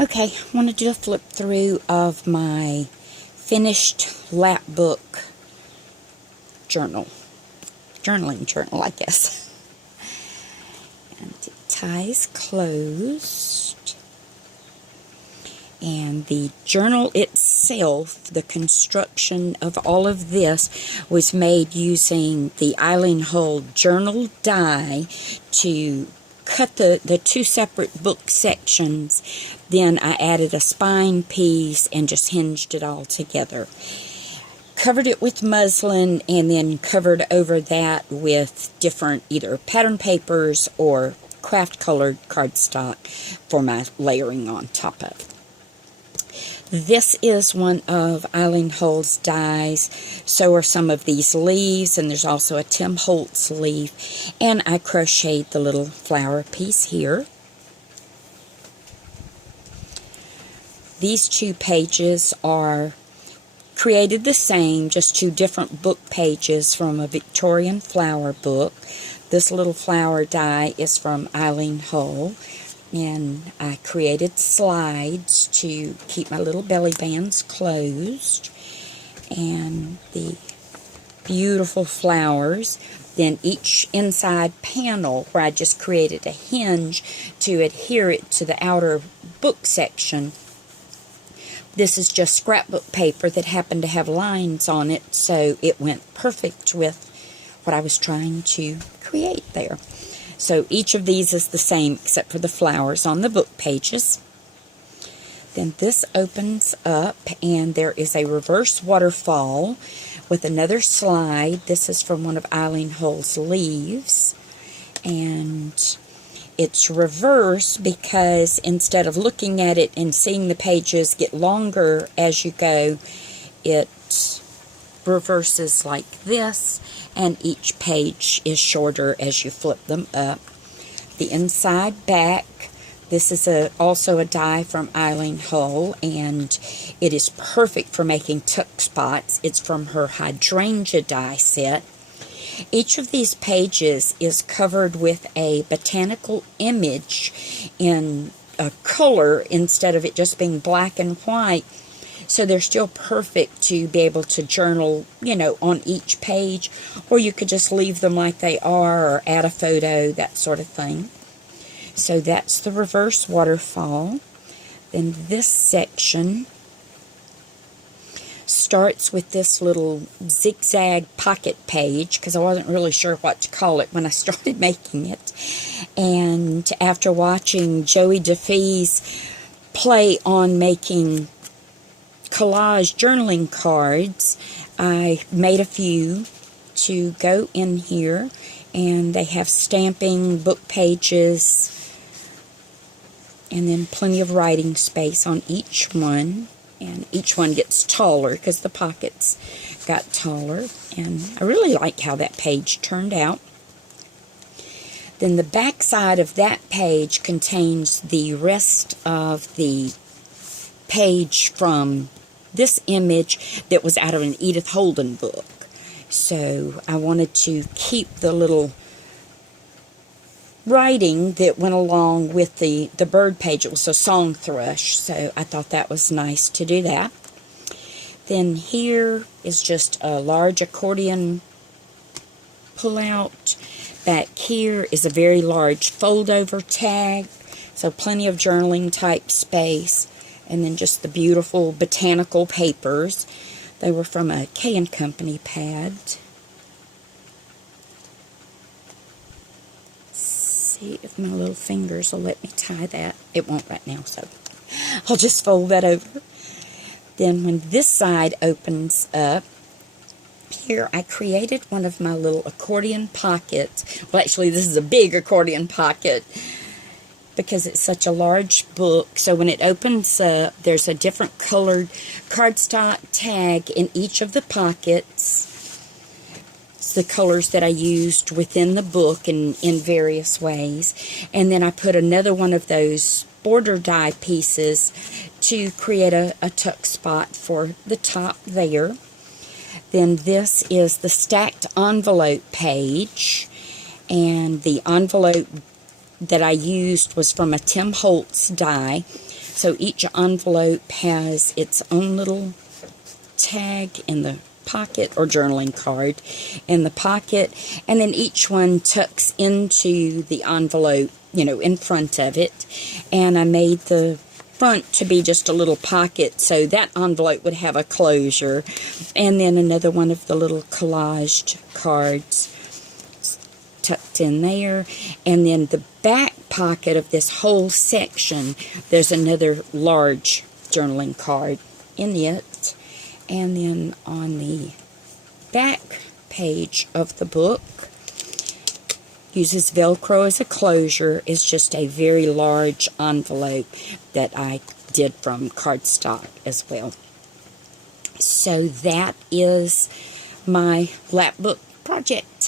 Okay, I want to do a flip through of my finished lap book journaling journal, I guess. And it ties closed. And the journal itself, the construction of all of this, was made using the Eileen Holtz journal die to cut the two separate book sections. Then I added a spine piece and just hinged it all together. Covered it with muslin and then covered over that with different either pattern papers or craft colored cardstock for my layering on top of. This is one of Eileen Holtz dies. So are some of these leaves, and there's also a Tim Holtz leaf. And I crocheted the little flower piece here. These two pages are created the same, just two different book pages from a Victorian flower book. This little flower die is from Eileen Holtz. And I created slides to keep my little belly bands closed. And the beautiful flowers. Then each inside panel where I just created a hinge to adhere it to the outer book section. This is just scrapbook paper that happened to have lines on it, so it went perfect with what I was trying to create there. So each of these is the same except for the flowers on the book pages. Then this opens up and there is a reverse waterfall with another slide. This is from one of Eileen Holtz's leaves. And it's reverse because instead of looking at it and seeing the pages get longer as you go, it reverses like this. And each page is shorter as you flip them up. The inside back, this is also a die from Eileen Holtz, and it is perfect for making tuck spots. It's from her hydrangea die set. Each of these pages is covered with a botanical image in a color instead of it just being black and white. So they're still perfect to be able to journal, on each page. Or you could just leave them like they are or add a photo, that sort of thing. So that's the reverse waterfall. Then this section starts with this little zigzag pocket page because I wasn't really sure what to call it when I started making it. And after watching Joey DeFee's play on making collage journaling cards, I made a few to go in here, and they have stamping, book pages, and then plenty of writing space on each one, and each one gets taller because the pockets got taller, and I really like how that page turned out. Then the back side of that page contains the rest of the page from this image that was out of an Edith Holden book. So I wanted to keep the little writing that went along with the bird page. It was a song thrush, so I thought that was nice to do that. Then here is just a large accordion pull-out. Back here is a very large fold-over tag, so plenty of journaling type space. And then just the beautiful botanical papers. They were from a K & Company pad. Let's see if my little fingers will let me tie that. It won't right now, so I'll just fold that over. Then when this side opens up, here I created one of my little accordion pockets. Well, actually, this is a big accordion pocket, because it's such a large book. So when it opens up, there's a different colored cardstock tag in each of the pockets. It's the colors that I used within the book in various ways. And then I put another one of those border die pieces to create a tuck spot for the top there. Then this is the stacked envelope page. And the envelope that I used was from a Tim Holtz die. So each envelope has its own little tag in the pocket, or journaling card in the pocket, and then each one tucks into the envelope, in front of it. And I made the front to be just a little pocket, so that envelope would have a closure, and then another one of the little collaged cards tucked in there. And then the back pocket of this whole section, there's another large journaling card in it. And then on the back page of the book, uses Velcro as a closure, is just a very large envelope that I did from cardstock as well. So that is my lap book project.